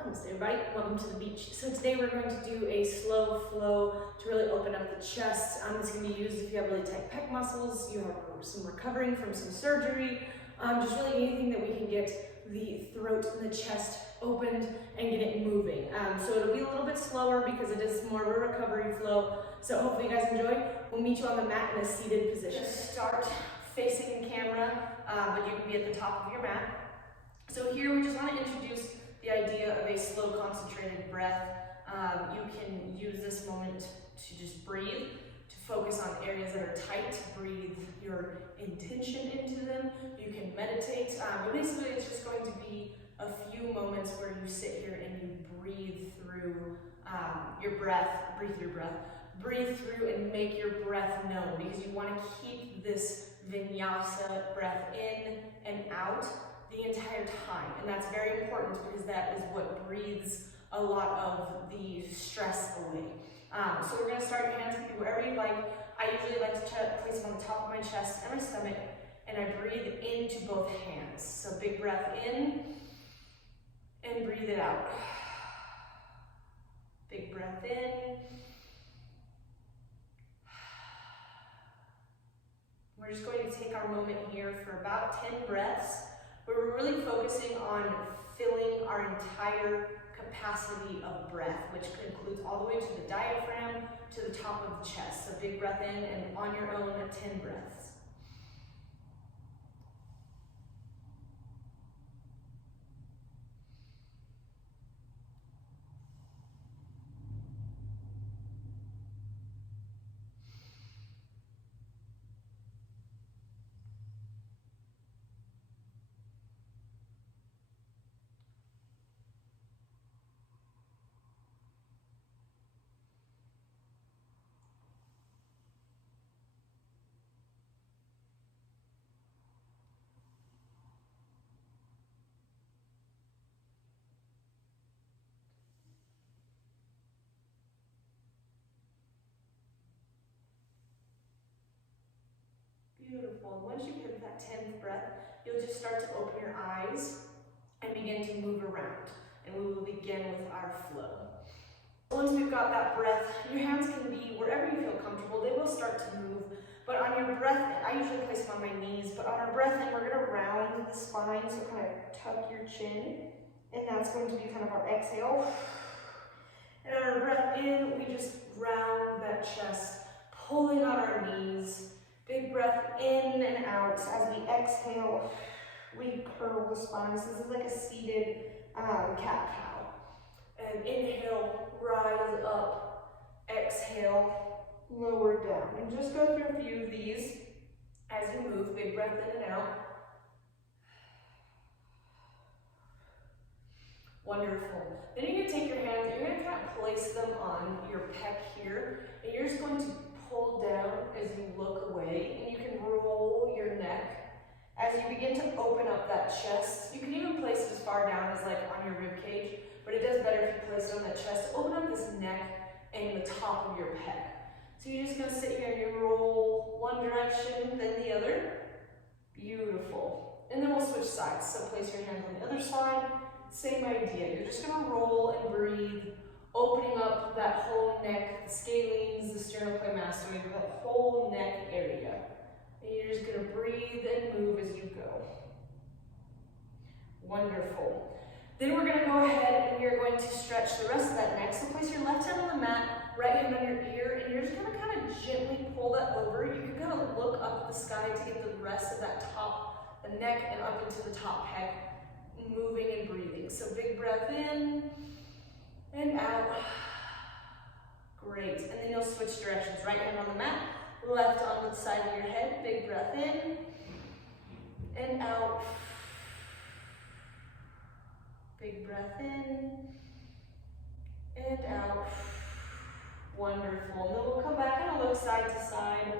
Namaste everybody, welcome to the beach. So today we're going to do a slow flow to really open up the chest. This can be used if you have really tight pec muscles, you have some recovering from some surgery, just really anything that we can get the throat and the chest opened and get it moving. So it'll be a little bit slower because it is more of a recovery flow. So hopefully you guys enjoy. We'll meet you on the mat in a seated position. Just start facing the camera, but you can be at the top of your mat. So here we just want to introduce the idea of a slow, concentrated breath. You can use this moment to just breathe, to focus on areas that are tight, breathe your intention into them. You can meditate, but basically it's just going to be a few moments where you sit here and you breathe through your breath, breathe through and make your breath known, because you want to keep this vinyasa breath in and out the entire time, and that's very important because that is what breathes a lot of the stress away. So we're going to start, your hands can be wherever you like. I usually like to place them on the top of my chest and my stomach, and I breathe into both hands. So big breath in, and breathe it out. Big breath in. We're just going to take our moment here for about 10 breaths. We're really focusing on filling our entire capacity of breath, which includes all the way to the diaphragm, to the top of the chest. So big breath in, and on your own, 10 breaths. Beautiful. And once you hit that 10th breath, you'll just start to open your eyes and begin to move around. And we will begin with our flow. Once we've got that breath, your hands can be wherever you feel comfortable. They will start to move. But on your breath, I usually place them on my knees, but on our breath in, we're going to round the spine, so kind of tuck your chin. And that's going to be kind of our exhale. And on our breath in, we just round that chest, pulling out our knees. Big breath in and out. As we exhale, we curl the spine. So this is like a seated cat-cow. And inhale, rise up. Exhale, lower down. And just go through a few of these as you move. Big breath in and out. Wonderful. Then you're going to take your hands, you're going to kind of place them on your pec here. And you're just going to pull down as you look away, and you can roll your neck as you begin to open up that chest. You can even place it as far down as like on your rib cage, but it does better if you place it on that chest. Open up this neck and the top of your pec. So you're just going to sit here and you roll one direction, then the other. Beautiful. And then we'll switch sides. So place your hands on the other side. Same idea. You're just going to roll and breathe, opening up that whole neck, the scalenes, the sternocleidomastoid, the whole neck area. And you're just going to breathe and move as you go. Wonderful. Then we're going to go ahead and you're going to stretch the rest of that neck. So place your left hand on the mat, right hand on your ear, and you're just going to kind of gently pull that over. You can kind of look up at the sky to get the rest of that top, the neck, and up into the top pec, moving and breathing. So big breath in and out. Great. And then you'll switch directions. Right hand on the mat, left on the side of your head. Big breath in and out. Big breath in and out. Wonderful. And then we'll come back and look side to side.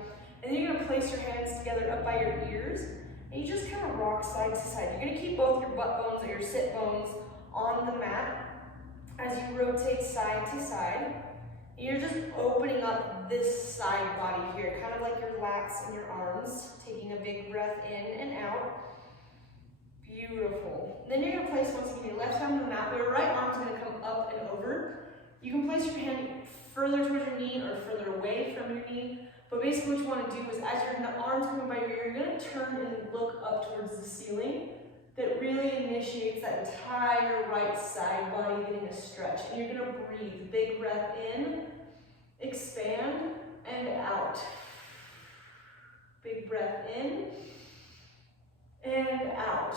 And then you're going to place your hands together up by your ears. And you just kind of rock side to side. You're going to keep both your butt bones or your sit bones on the mat as you rotate side to side. You're just opening up this side body here, kind of like your lats and your arms, taking a big breath in and out. Beautiful. Then you're going to place once again your left arm on the mat, but your right arm's going to You can place your hand further towards your knee or further away from your knee, but basically what you want to do is as your arms come by your ear, you're going to turn and look up towards the ceiling. That really initiates that entire right side body getting a stretch. And you're going to breathe. Big breath in, expand, and out. Big breath in, and out.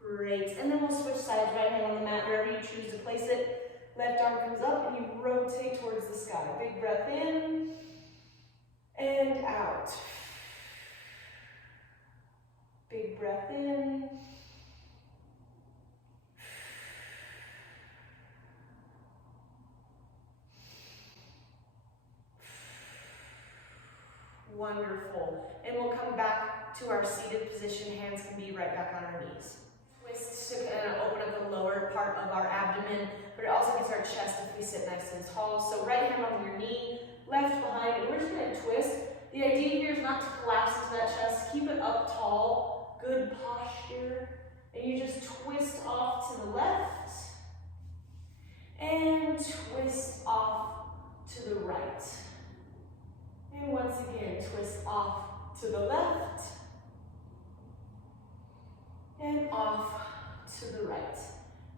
Great. And then we'll switch sides, right hand on the mat, wherever you choose to place it. Left arm comes up and you rotate towards the sky. Big breath in, and out. Big breath in. Wonderful. And we'll come back to our seated position. Hands can be right back on our knees. Twist to kind of open up the lower part of our abdomen, but it also gets our chest if we sit nice and tall. So right hand on your knee, left behind, and we're just going to twist. The idea here is not to collapse into that chest. Keep it up tall. Good posture. And you just twist off to the left and twist off to the right. And once again, twist off to the left and off to the right.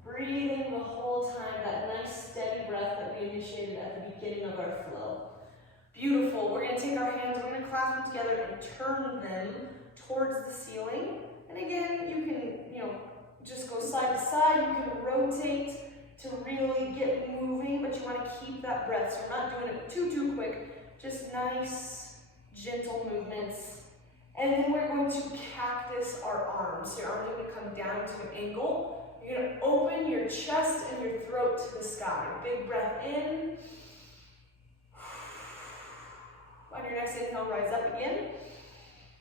Breathing the whole time, that nice steady breath that we initiated at the beginning of our flow. Beautiful. We're going to take our hands, we're going to clasp them together and turn them towards the ceiling. And again, you can, just go side to side. You can rotate to really get moving, but you want to keep that breath. So we're not doing it too quick. Just nice, gentle movements. And then we're going to cactus our arms. So your arms are going to come down to an angle. You're going to open your chest and your throat to the sky. Big breath in. On your next inhale, rise up again.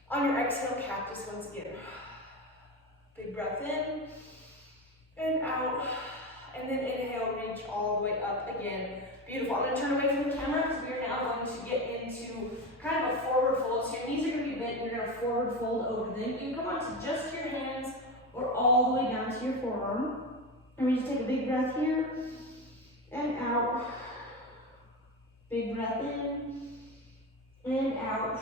On your exhale, cactus once again. Big breath in and out. And then inhale, reach all the way up again. Beautiful. I'm going to turn away from the camera because we are now going to get into kind of a forward fold. So your knees are going to be bent. You're going to forward fold over them. You can come onto just your hands or all the way down to your forearm. And we just take a big breath here and out. Big breath in and out.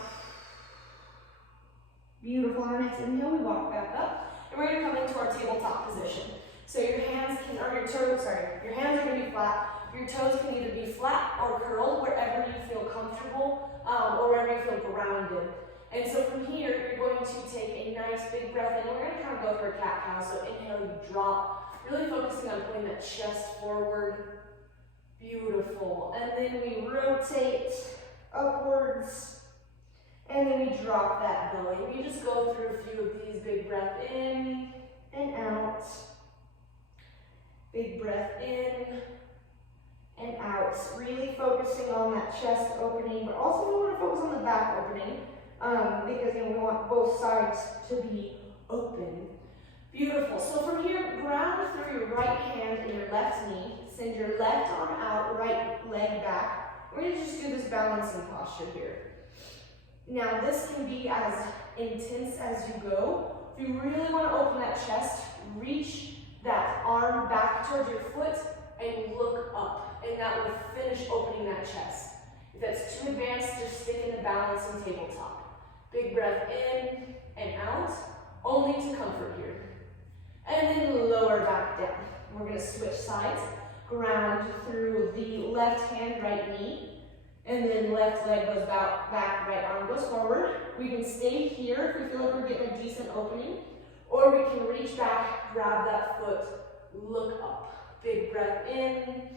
Beautiful. On our next inhale, we walk back up. And we're going to come into our tabletop position. So your hands can, or your toes, your hands are going to be flat. Your toes can either be flat or curled, wherever you feel comfortable, or wherever you feel grounded. And so from here, you're going to take a nice big breath in. We're going to kind of go for a cat-cow. So inhale, you drop, really focusing on pulling that chest forward. Beautiful. And then we rotate upwards. And then we drop that belly. We just go through a few of these. Big breath in and out. Big breath in and out. Really focusing on that chest opening, but also we want to focus on the back opening because we want both sides to be open. Beautiful. So from here, ground through your right hand and your left knee. Send your left arm out, right leg back. We're going to just do this balancing posture here. Now this can be as intense as you go. If you really want to open that chest, reach that arm back towards your foot and look up. And that will finish opening that chest. If that's too advanced, just stick in the balancing tabletop. Big breath in and out, only to comfort here. And then lower back down. We're going to switch sides. Ground through the left hand, right knee. And then left leg goes back, right arm goes forward. We can stay here if we feel like we're getting a decent opening. Or we can reach back, grab that foot, look up. Big breath in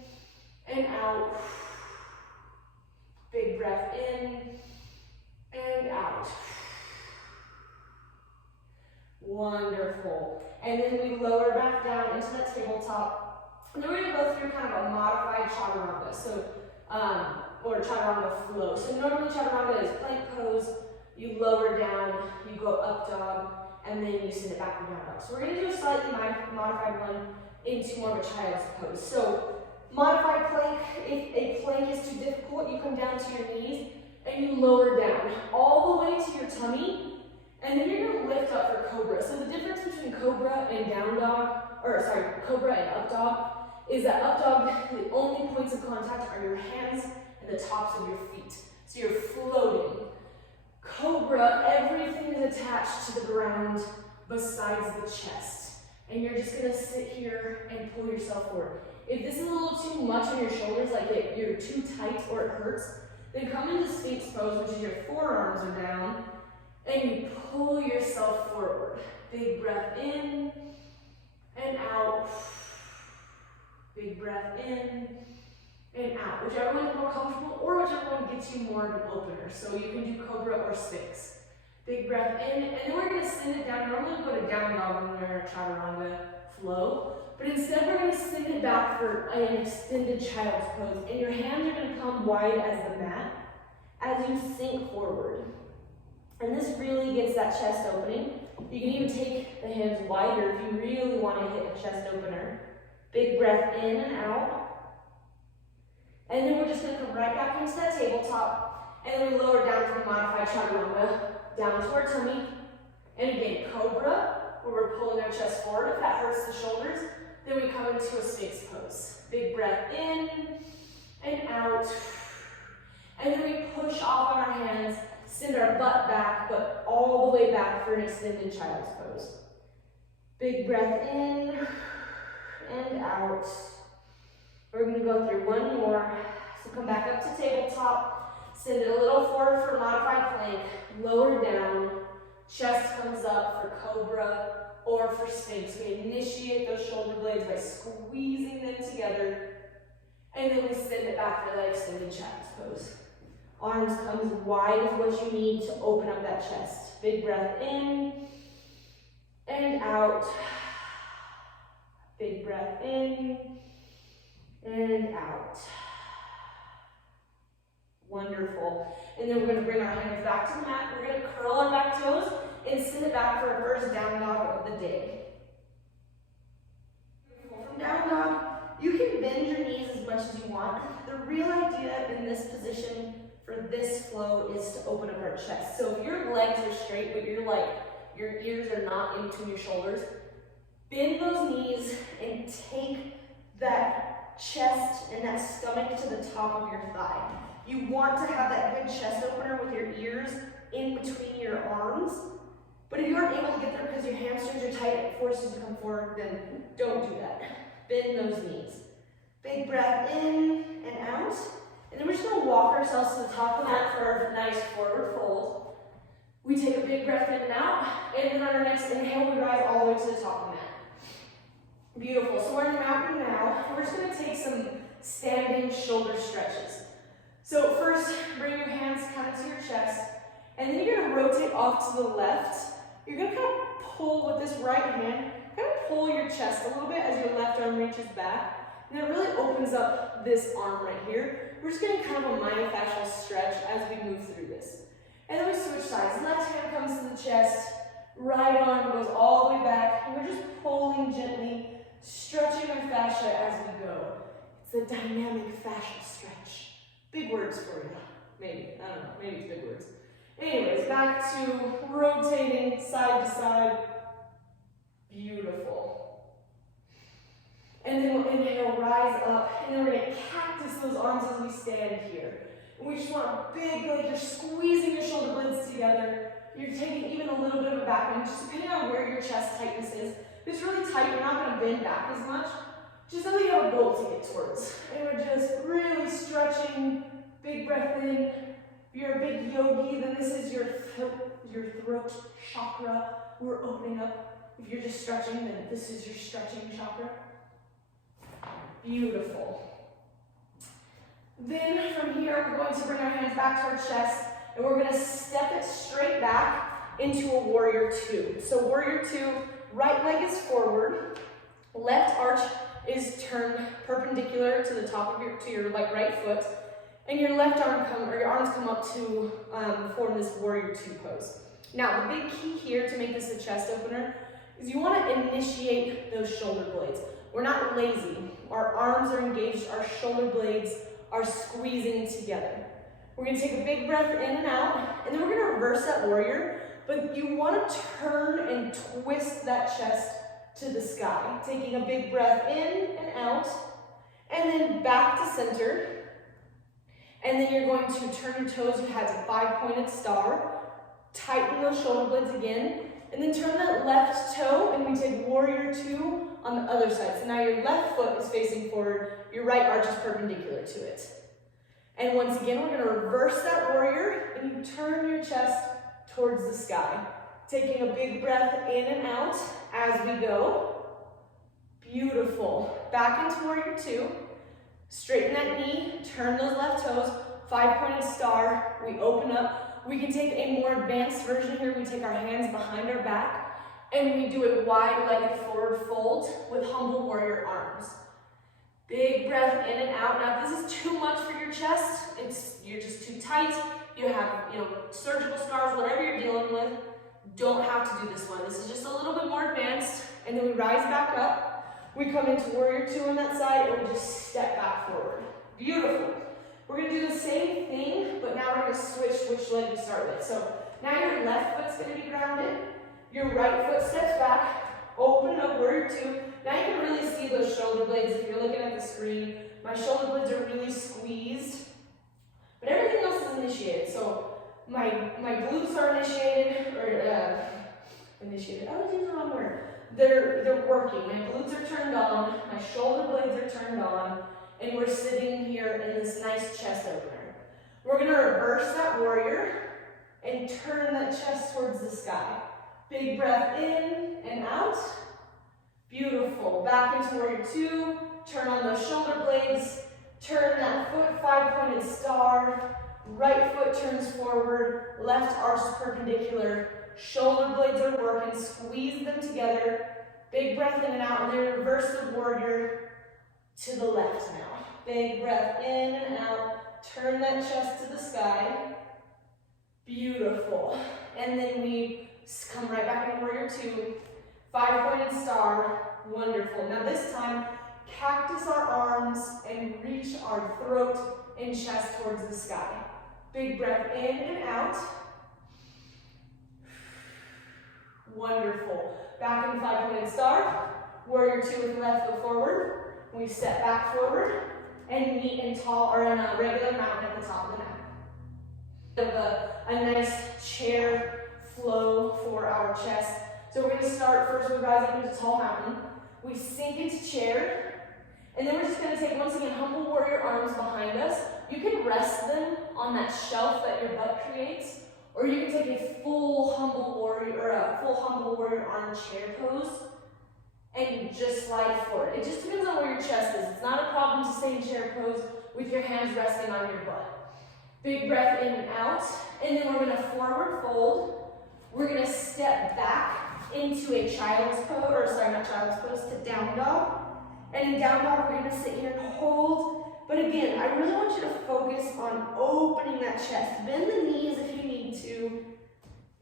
and out. Big breath in and out. Wonderful. And then we lower back down into that tabletop. And then we're going to go through kind of a modified chaturanga. So, or chaturanga flow. So normally chaturanga is plank pose, you lower down, you go up dog, and then you send it back and down dog. So we're going to do a slightly modified one into more of a child's pose. So modified plank, if a plank is too difficult, you come down to your knees and you lower down all the way to your tummy, and then you're going to lift up for cobra. So the difference between cobra and down dog, cobra and up dog, is that up dog, the only points of contact are your hands and the tops of your feet. So you're floating. Cobra, everything is attached to the ground besides the chest. And you're just gonna sit here and pull yourself forward. If this is a little too much on your shoulders, like you're too tight or it hurts, then come into Sphinx pose, which is your forearms are down, and you pull yourself forward. Big breath in and out. Big breath in and out. Whichever one is more comfortable or whichever one gets you more of an opener. So you can do Cobra or Sphinx. Big breath in, and then we're gonna send it down. Normally we go to down dog when we're in our chaturanga flow, but instead we're gonna send it back for an extended child's pose. And your hands are gonna come wide as the mat as you sink forward. And this really gets that chest opening. You can even take the hands wider if you really want to hit a chest opener. Big breath in and out. And then we're just going to come right back into that tabletop. And then we lower down from modified chaturanga down to our tummy. And again, Cobra, where we're pulling our chest forward. If that hurts the shoulders, then we come into a Sphinx pose. Big breath in and out. And then we push off on our hands, send our butt back, but all the way back for an extended child's pose. Big breath in and out. We're going to go through one more. So come back up to tabletop, send it a little forward for modified plank, lower down, chest comes up for Cobra or for Sphinx. We initiate those shoulder blades by squeezing them together, and then we send it back for that extended child's pose. Arms come as wide as what you need to open up that chest. Big breath in and out. Big breath in and out. Wonderful. And then we're going to bring our hands back to the mat. We're going to curl our back toes and send it back for our first down dog of the day. From down dog, you can bend your knees as much as you want. The real idea in this position for this flow is to open up our chest. So if your legs are straight, but your ears are not in between your shoulders, bend those knees and take that chest and that stomach to the top of your thigh. You want to have that good chest opener with your ears in between your arms. But if you aren't able to get there because your hamstrings are tight and it forces you to come forward, then don't do that. Bend those knees. Big breath in and out. And then we're just going to walk ourselves to the top of the mat for our nice forward fold. We take a big breath in and out, and then on our next inhale, we rise all the way to the top of the mat. Beautiful. So we're in the mountain now. We're just going to take some standing shoulder stretches. So first, bring your hands kind of to your chest, and then you're going to rotate off to the left. You're going to kind of pull with this right hand, kind of pull your chest a little bit as your left arm reaches back. And it really opens up this arm right here. We're just getting kind of a myofascial stretch as we move through this. And then we switch sides. Left hand comes to the chest, right arm goes all the way back, and we're just pulling gently, stretching our fascia as we go. It's a dynamic fascial stretch. Big words for you. Maybe. I don't know. Maybe it's big words. Anyways, back to rotating side to side. Beautiful. And then we'll inhale, rise up, and then we're going to cactus those arms as we stand here. And we just want big, like you're squeezing your shoulder blades together. You're taking even a little bit of a back bend, just depending on where your chest tightness is. If it's really tight, you're not going to bend back as much. Just so that you have a goal to get towards. And we're just really stretching, big breath in. If you're a big yogi, then this is your throat chakra. We're opening up. If you're just stretching, then this is your stretching chakra. Beautiful. Then from here, we're going to bring our hands back to our chest, and we're going to step it straight back into a warrior two. So warrior two, right leg is forward, left arch is turned perpendicular to the top of your right foot, and your left arm your arms come up to form this warrior two pose. Now, the big key here to make this a chest opener is you want to initiate those shoulder blades. We're not lazy. Our arms are engaged, our shoulder blades are squeezing together. We're going to take a big breath in and out, and then we're going to reverse that warrior, but you want to turn and twist that chest to the sky. Taking a big breath in and out, and then back to center. And then you're going to turn your toes. You had a 5-pointed star. Tighten those shoulder blades again. And then turn that left toe, and we take warrior 2 on the other side. So now your left foot is facing forward. Your right arch is perpendicular to it. And once again, we're going to reverse that warrior, and you turn your chest towards the sky. Taking a big breath in and out as we go. Beautiful. Back into warrior 2. Straighten that knee, turn those left toes, 5-pointed star, we open up. We can take a more advanced version here. We take our hands behind our back, and we do a wide-legged forward fold with humble warrior arms. Big breath in and out. Now, if this is too much for your chest, you're just too tight, you have surgical scars, whatever you're dealing with, don't have to do this one. This is just a little bit more advanced, and then we rise back up. We come into warrior 2 on that side, and we just step back forward. Beautiful. We're going to do the same thing, but now we're going to switch which leg we start with. So now your left foot's going to be grounded. Your right foot steps back. Open up warrior 2. Now you can really see those shoulder blades if you're looking at the screen. My shoulder blades are really squeezed, but everything else is initiated. So my glutes are initiated, initiated. I was using the wrong word. They're working. My glutes are turned on, my shoulder blades are turned on, and we're sitting here in this nice chest opener. We're going to reverse that warrior and turn that chest towards the sky. Big breath in and out. Beautiful. Back into warrior 2. Turn on those shoulder blades. Turn that foot, 5-pointed star. Right foot turns forward. Left arch is perpendicular. Shoulder blades are working, squeeze them together. Big breath in and out, and then reverse the warrior to the left now. Big breath in and out, turn that chest to the sky. Beautiful. And then we come right back into warrior 2. 5-pointed star, wonderful. Now this time, cactus our arms and reach our throat and chest towards the sky. Big breath in and out. Wonderful. Back in 5-pointed star. Warrior 2 with the left foot forward. We step back forward and meet in tall or in a regular mountain at the top of the mat. A nice chair flow for our chest. So we're going to start first with rising into tall mountain. We sink into chair, and then we're just going to take, once again, humble warrior arms behind us. You can rest them on that shelf that your butt creates, or you can take a full humble warrior arm chair pose and just slide forward. It just depends on where your chest is. It's not a problem to stay in chair pose with your hands resting on your butt. Big breath in and out, and then we're going to forward fold. We're going to step back into a child's pose, to down dog. And in down dog, we're going to sit here and hold. But again, I really want you to focus on opening that chest. Bend the knees if you need to.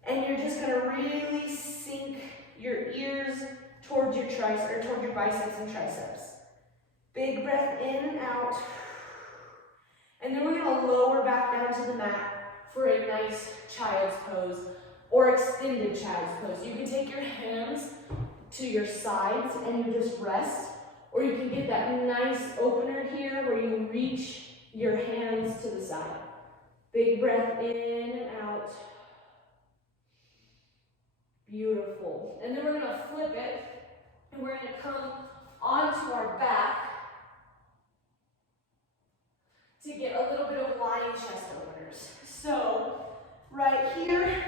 And you're just going to really sink your ears towards your towards your biceps and triceps. Big breath in and out. And then we're going to lower back down to the mat for a nice child's pose or extended child's pose. You can take your hands to your sides and you just rest. Or you can get that nice opener here where you reach your hands to the side. Big breath in and out. Beautiful. And then we're going to flip it, and we're going to come onto our back to get a little bit of lying chest openers. So, right here,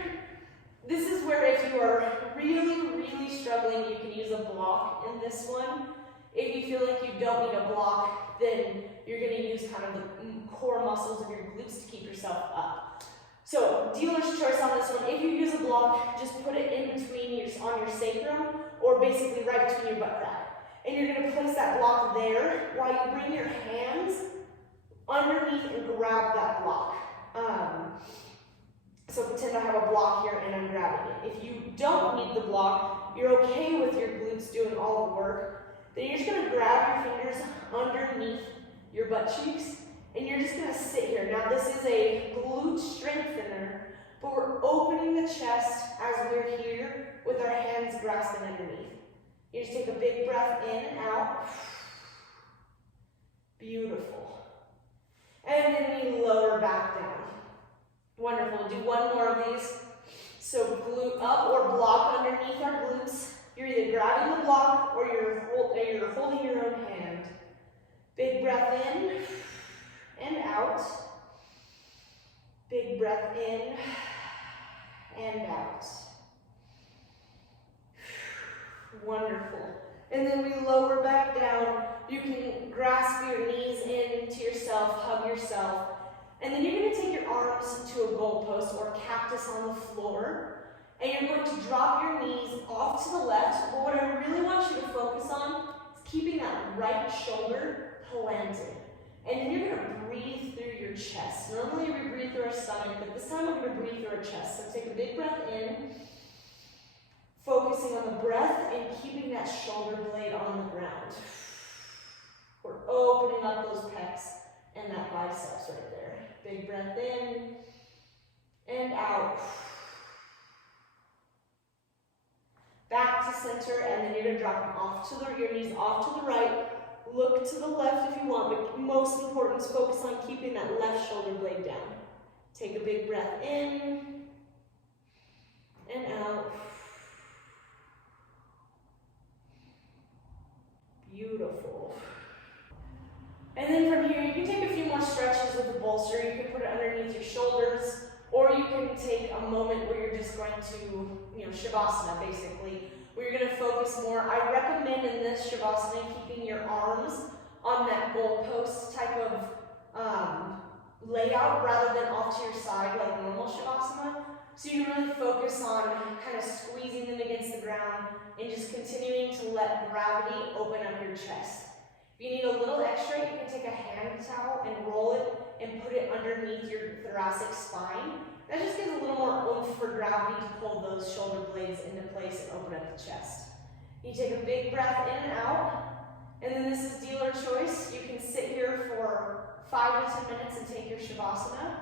this is where if you are really, really struggling, you can use a block in this one. If you feel like you don't need a block, then you're going to use kind of the core muscles of your glutes to keep yourself up. So, dealer's choice on this one. If you use a block, just put it in between on your sacrum, or basically right between your butt crack. And you're going to place that block there while you bring your hands underneath and grab that block. So pretend I have a block here and I'm grabbing it. If you don't need the block, you're okay with your glutes doing all the work, then you're just going to grab your fingers underneath your butt cheeks, and you're just going to sit here. Now this is a glute strengthener, but we're opening the chest as we're here with our hands grasping underneath. You just take a big breath in and out. Beautiful. And then we lower back down. Wonderful. Do one more of these. So glute up or block underneath our glutes. You're either grabbing the block or you're holding your own hand. Big breath in and out. Big breath in and out. Wonderful. And then we lower back down. You can grasp your knees into yourself, hug yourself. And then you're going to take your arms to a goalpost or cactus on the floor. And you're going to drop your knees off to the left. But what I really want you to focus on is keeping that right shoulder planted. And then you're going to breathe through your chest. Normally we breathe through our stomach, but this time we're going to breathe through our chest. So take a big breath in, focusing on the breath and keeping that shoulder blade on the ground. We're opening up those pecs and that biceps right there. Big breath in and out. Back to center, and then you're going to drop them off to your knees off to the right. Look to the left if you want, but most important is focus on keeping that left shoulder blade down. Take a big breath in and out. Beautiful. And then from here, you can take a few more stretches with the bolster. You can put it underneath your shoulders, or you can take a moment where you're just going to, Shavasana basically, where you're going to focus more. I recommend in this Shavasana keeping your arms on that goalpost type of layout rather than off to your side like normal Shavasana. So you can really focus on kind of squeezing them against the ground and just continuing to let gravity open up your chest. If you need a little extra, you can take a hand towel and roll it and put it underneath your thoracic spine. That just gives a little more oomph for gravity to pull those shoulder blades into place and open up the chest. You take a big breath in and out, and then this is dealer choice. You can sit here for 5 to 10 minutes and take your Shavasana,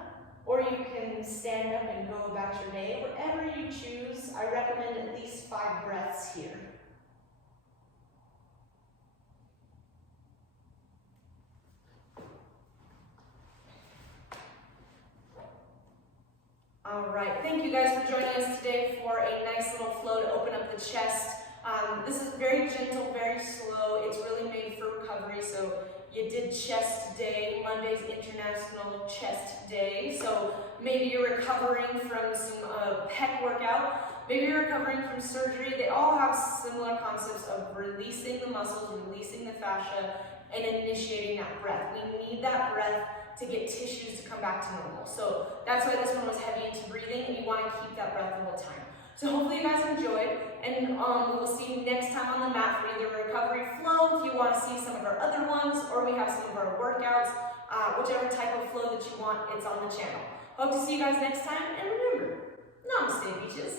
or you can stand up and go about your day. Whatever you choose, I recommend at least 5 breaths here. All right, thank you guys for joining us today for a nice little flow to open up the chest. This is very gentle, very slow. It's really made for recovery. So you did chest day. Monday's International Chest Day. So maybe you're recovering from some pec workout. Maybe you're recovering from surgery. They all have similar concepts of releasing the muscles, releasing the fascia, and initiating that breath. We need that breath to get tissues to come back to normal. So that's why this one was heavy into breathing, and you want to keep that breath the whole time. So hopefully you guys enjoyed, and we'll see you next time on the mat for either recovery flow, if you want to see some of our other ones, or we have some of our workouts, whichever type of flow that you want, it's on the channel. Hope to see you guys next time, and remember, namaste beaches.